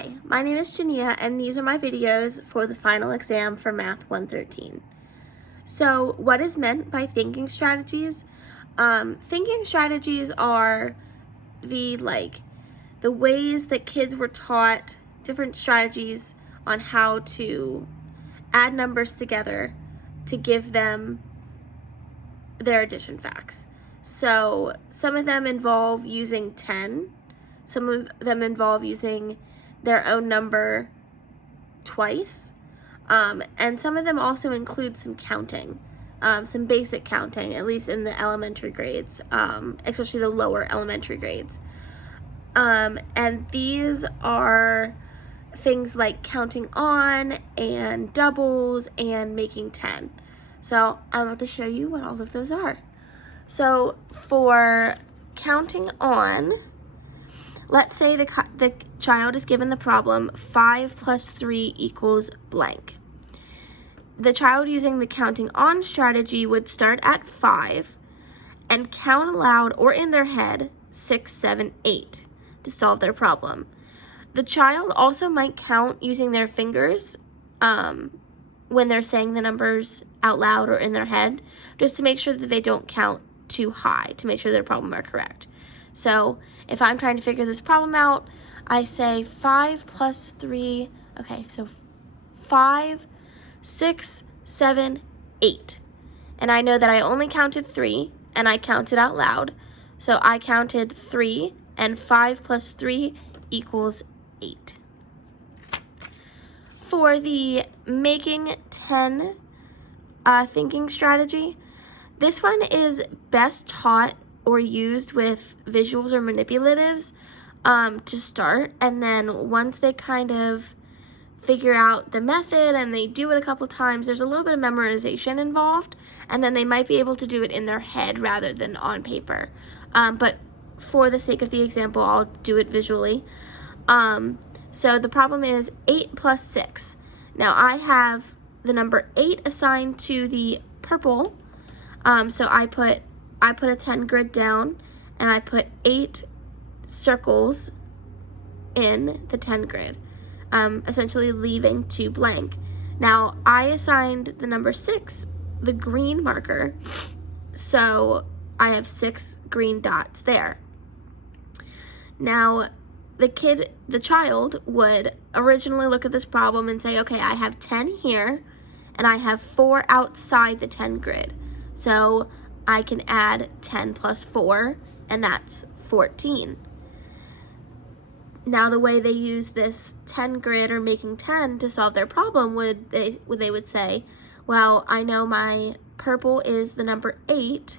Hi, my name is Jania, and these are my videos for the final exam for Math 113. So, what is meant by thinking strategies? Thinking strategies are the ways that kids were taught different strategies on how to add numbers together to give them their addition facts. So, some of them involve using 10, some of them involve using their own number twice, and some of them also include some counting, some basic counting, at least in the elementary grades, especially the lower elementary grades. And these are things like counting on and doubles and making 10. So I'm about to show you what all of those are. So for counting on, let's say the child is given the problem 5 plus 3 equals blank. The child using the counting on strategy would start at 5 and count aloud or in their head 6, 7, 8 to solve their problem. The child also might count using their fingers when they're saying the numbers out loud or in their head, just to make sure that they don't count too high, to make sure their problem are correct. So if I'm trying to figure this problem out, I say 5 plus 3, okay, so 5, 6, 7, 8. And I know that I only counted 3, and I counted out loud. So I counted 3, and 5 plus 3 equals 8. For the making 10 thinking strategy, this one is best taught or used with visuals or manipulatives to start, and then once they kind of figure out the method and they do it a couple times, there's a little bit of memorization involved, and then they might be able to do it in their head rather than on paper. But for the sake of the example, I'll do it visually. So the problem is 8 plus 6. Now I have the number 8 assigned to the purple, so I put a 10 grid down, and I put 8 circles in the 10 grid, essentially leaving 2 blank. Now I assigned the number 6 the green marker, so I have 6 green dots there. Now the child would originally look at this problem and say, okay, I have 10 here, and I have 4 outside the 10 grid. So I can add 10 plus 4, and that's 14. Now the way they use this 10 grid or making 10 to solve their problem they would say, well, I know my purple is the number 8,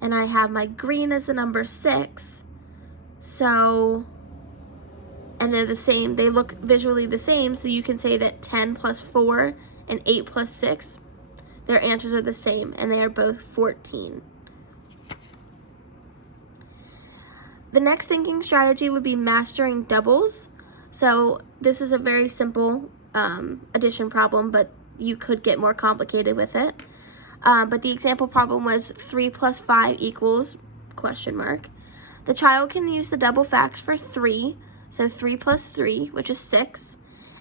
and I have my green as the number 6, so, and they're the same, they look visually the same, so you can say that 10 plus 4 and 8 plus 6, their answers are the same, and they are both 14. The next thinking strategy would be mastering doubles. So this is a very simple addition problem, but you could get more complicated with it. But the example problem was 3 plus 5 equals question mark. The child can use the double facts for 3, so 3 plus 3, which is 6,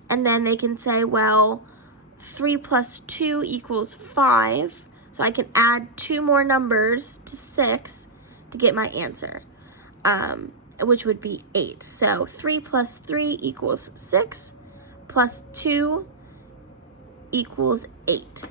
and then they can say, well, 3 plus 2 equals 5, so I can add 2 more numbers to 6 to get my answer, which would be 8. So 3 plus 3 equals 6, plus 2 equals 8.